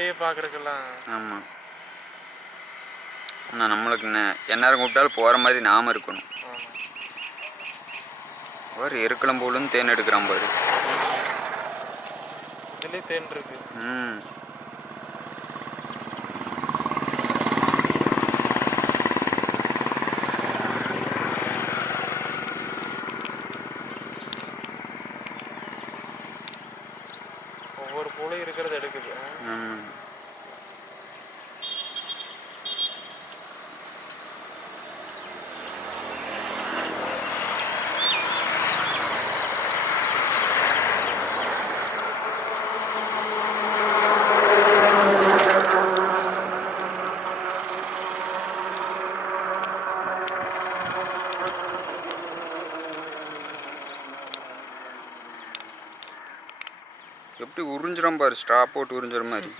கிட்டேயே பார்க்குறக்கெல்லாம் ஆமாம் ஆனால் நம்மளுக்கு நெ- எந்நேரம் கூப்பிட்டாலும் போகிற மாதிரி நாம இருக்கணும். ஒரு இருக்கலாம் போலும் தேன் எடுக்கிறான் பாரு. இதுலேயே தேன் இருக்கு. ம். ஒவ்வொரு பூலையும் இருக்கிறத எடுக்குது. எப்படி உறிஞ்சிடும் பாரு ஸ்டாப் போட்டு உறிஞ்சிற மாதிரி.